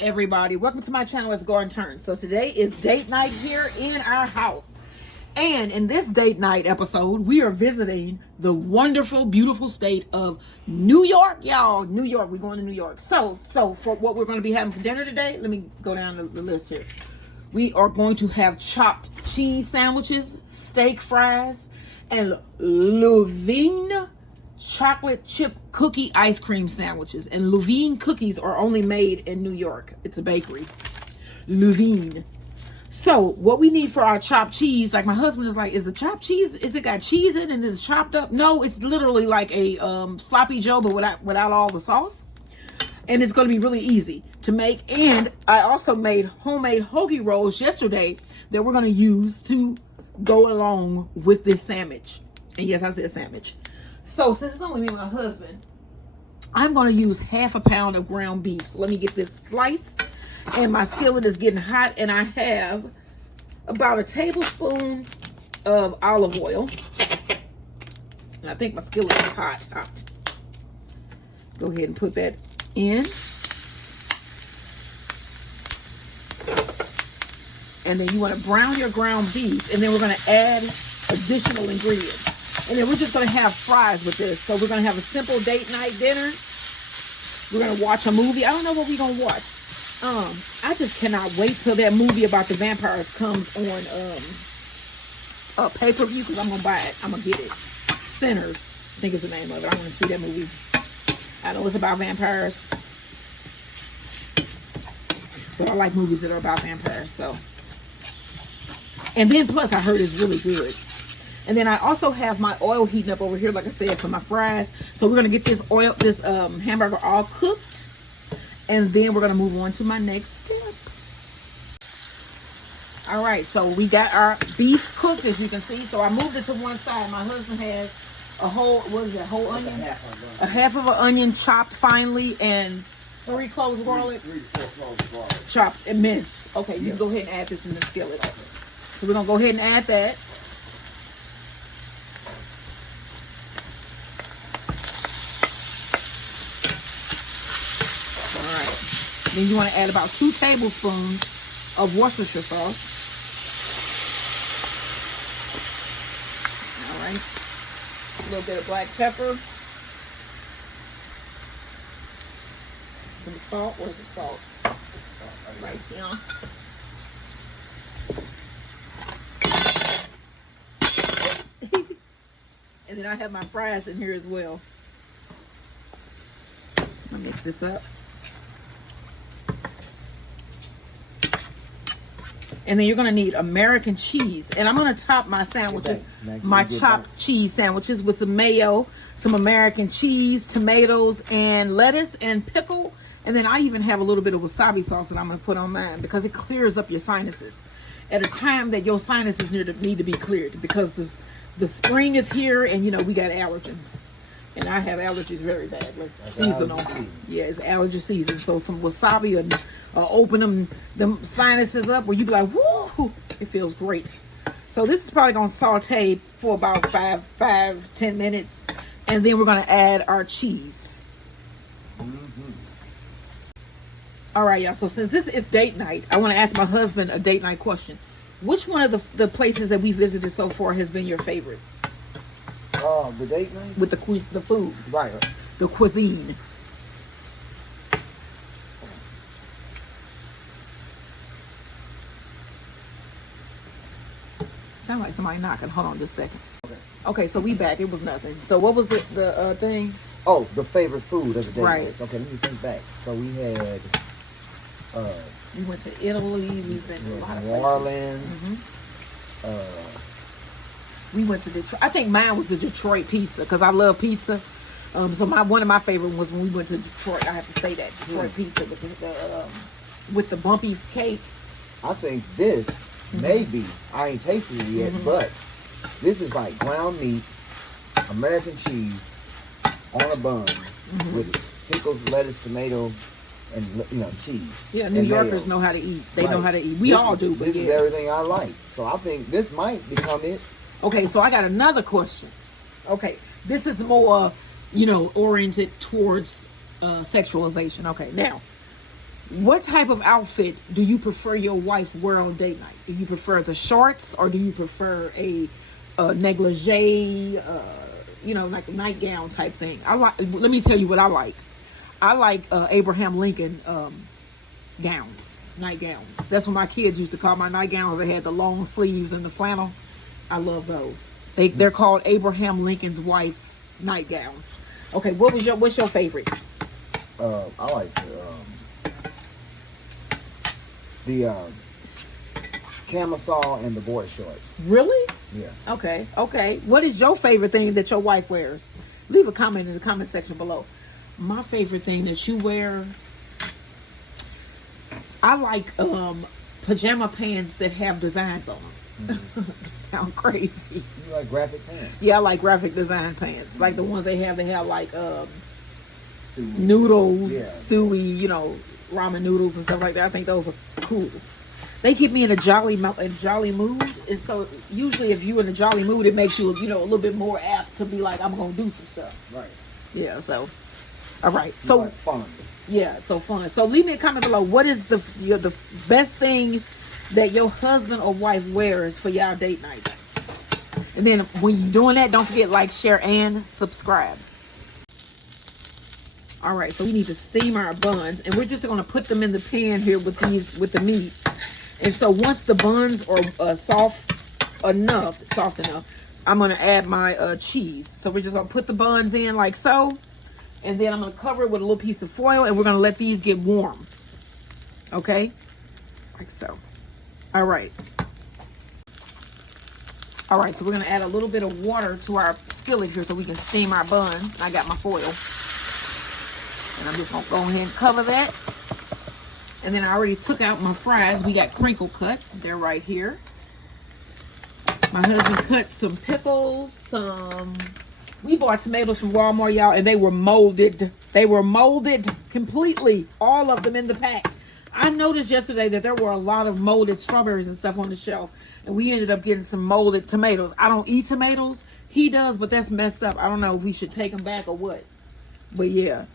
everybody, welcome to my channel. It's Garden Turns. So today is date night here in our house, and in this date night episode we are visiting the wonderful, beautiful state of New York, y'all. New York, we're going to New York. So for what we're going to be having for dinner today, let me go down the list here. We are going to have chopped cheese sandwiches, steak fries, and Louvain chocolate chip cookie ice cream sandwiches. And Louvain cookies are only made in New York. It's a bakery. Louvain. So what we need for our chopped cheese, like my husband is like, is the chopped cheese, is it got cheese in it and it's chopped up? No, it's literally like a sloppy joe, but without all the sauce. And it's going to be really easy to make. And I also made homemade hoagie rolls yesterday that we're going to use to go along with this sandwich. And yes, I said sandwich. So since it's only me and my husband, I'm going to use half a pound of ground beef. So let me get this sliced. And my skillet is getting hot. And I have about a tablespoon of olive oil. And I think my skillet is hot. Go ahead and put that in. And then you want to brown your ground beef. And then we're going to add additional ingredients. And then we're just going to have fries with this. So we're going to have a simple date night dinner. We're going to watch a movie. I don't know what we're going to watch. I just cannot wait till that movie about the vampires comes on pay-per-view, because I'm going to buy it. I'm going to get it. Sinners, I think is the name of it. I want to see that movie. I know it's about vampires, but I like movies that are about vampires. So, and then plus I heard it's really good. And then I also have my oil heating up over here, like I said, for my fries. So we're gonna get this hamburger all cooked, and then we're gonna move on to my next step. All right, so we got our beef cooked, as you can see. So I moved it to one side. My husband has a whole, what is that, whole onion? A half of an onion chopped finely, and 3 cloves of garlic. 3 to 4 cloves of garlic. Chopped and minced. Okay, you can go ahead and add this in the skillet. So we're gonna go ahead and add that. All right. Then you want to add about 2 tablespoons of Worcestershire sauce. All right. A little bit of black pepper. Some salt. Where's the salt? Right here. And then I have my fries in here as well. I'm gonna mix this up. And then you're gonna need American cheese. And I'm gonna top my sandwiches, my chopped cheese sandwiches, with some mayo, some American cheese, tomatoes, and lettuce, and pickle. And then I even have a little bit of wasabi sauce that I'm gonna put on mine, because it clears up your sinuses at a time that your sinuses need to be cleared, because the spring is here, and you know we got allergens. And I have allergies very badly. Seasonal. Yeah, it's allergy season. So some wasabi will open them sinuses up, where you be like, woo, it feels great. So this is probably going to saute for about 5-10 minutes. And then we're going to add our cheese. All right, y'all. So since this is date night, I want to ask my husband a date night question. Which one of the places that we visited so far has been your favorite? The date night? With the food. Right. The cuisine. Sound like somebody knocking. Hold on just a second. Okay, so we back. It was nothing. So what was the thing? Oh, the favorite food of the date right. nights. Okay, let me think back. So we had... we went to Italy. We've been to a lot of New Orleans. We went to Detroit. I think mine was the Detroit pizza, because I love pizza. So one of my favorite was when we went to Detroit. I have to say that Detroit pizza with the bumpy cake. I think this maybe, I ain't tasted it yet, but this is like ground meat, American cheese on a bun with pickles, lettuce, tomato, and cheese. Yeah, New Yorkers know how to eat. They know how to eat. We all do. But this is everything I like. So I think this might become it. Okay, so I got another question. Okay, this is more, oriented towards sexualization. Okay, now, What type of outfit do you prefer your wife wear on date night? Do you prefer the shorts, or do you prefer a negligee, like a nightgown type thing? Let me tell you what I like. I like Abraham Lincoln gowns, nightgowns. That's what my kids used to call my nightgowns. They had the long sleeves and the flannel. I love those. They're called Abraham Lincoln's wife nightgowns. Okay, what's your favorite? I like the camisole and the board shorts. Really? Yeah. Okay. What is your favorite thing that your wife wears? Leave a comment in the comment section below. My favorite thing that you wear, I like pajama pants that have designs on them. Sound crazy. You like graphic pants? Yeah, I like graphic design pants. Like the ones they have like noodles, stewy, ramen noodles and stuff like that. I think those are cool. They keep me in a jolly mood. And so usually if you're in a jolly mood, it makes you, a little bit more apt to be like, I'm going to do some stuff. Right. Yeah, so. All right. You So like fun. Yeah, so fun. So leave me a comment below. What is the best thing that your husband or wife wears for y'all date nights? And then when you're doing that, don't forget like, share, and subscribe. All right, so we need to steam our buns, and we're just going to put them in the pan here with the meat. And so once the buns are soft enough, I'm going to add my cheese. So we're just going to put the buns in like so. And then I'm going to cover it with a little piece of foil, and we're going to let these get warm. Okay? Like so. All right. All right, so we're going to add a little bit of water to our skillet here so we can steam our bun. I got my foil. And I'm just going to go ahead and cover that. And then I already took out my fries. We got crinkle cut. They're right here. My husband cut some pickles, we bought tomatoes from Walmart, y'all, and they were molded. They were molded completely, all of them in the pack. I noticed yesterday that there were a lot of molded strawberries and stuff on the shelf, and we ended up getting some molded tomatoes. I don't eat tomatoes. He does, but that's messed up. I don't know if we should take them back or what. But yeah.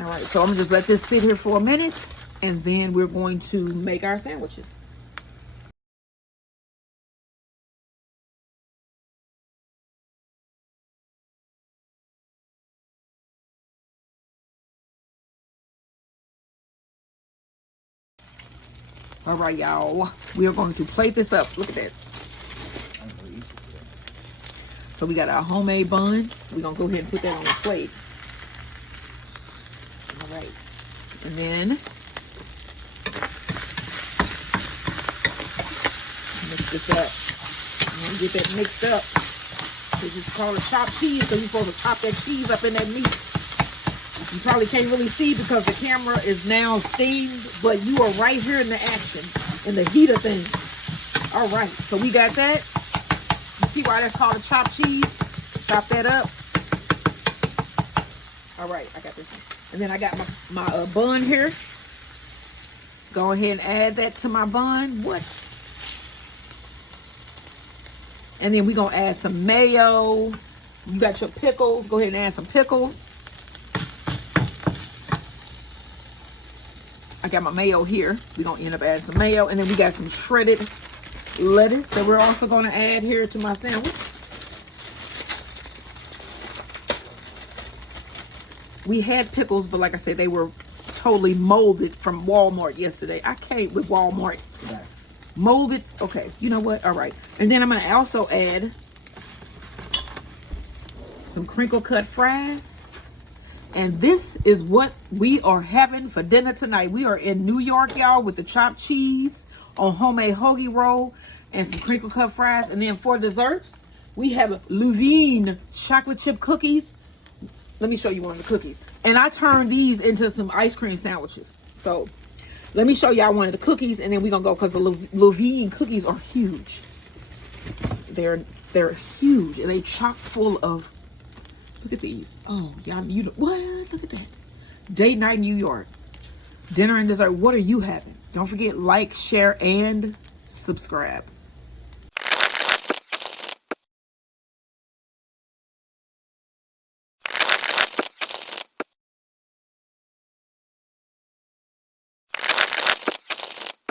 All right, so I'm going to just let this sit here for a minute, and then we're going to make our sandwiches. All right, y'all. We are going to plate this up. Look at that. So we got our homemade bun. We're going to go ahead and put that on the plate. All right. And then mix this up. I'm going to get that mixed up. This is called a chopped cheese because you're supposed to chop that cheese up in that meat. You probably can't really see because the camera is now steamed, but you are right here in the action, in the heat of things. All right, so we got that. You see why that's called a chopped cheese? Chop that up. All right, I got this one. And then I got my bun here. Go ahead and add that to my bun. What? And then we're going to add some mayo. You got your pickles. Go ahead and add some pickles. I got my mayo here. We're going to end up adding some mayo. And then we got some shredded lettuce that we're also going to add here to my sandwich. We had pickles, but like I said, they were totally molded from Walmart yesterday. I came with Walmart. Right. Molded. Okay, you know what? All right. And then I'm going to also add some crinkle cut fries. And this is what we are having for dinner tonight. We are in New York, y'all, with the chopped cheese on homemade hoagie roll and some crinkle cut fries. And then for dessert, we have Levine chocolate chip cookies. Let me show you one of the cookies. And I turned these into some ice cream sandwiches. So let me show y'all one of the cookies, and then we're going to go because the Levine cookies are huge. They're huge, and they chock full of, look at these. Oh, y'all, what? Look at that. Date night New York. Dinner and dessert. What are you having? Don't forget, like, share, and subscribe.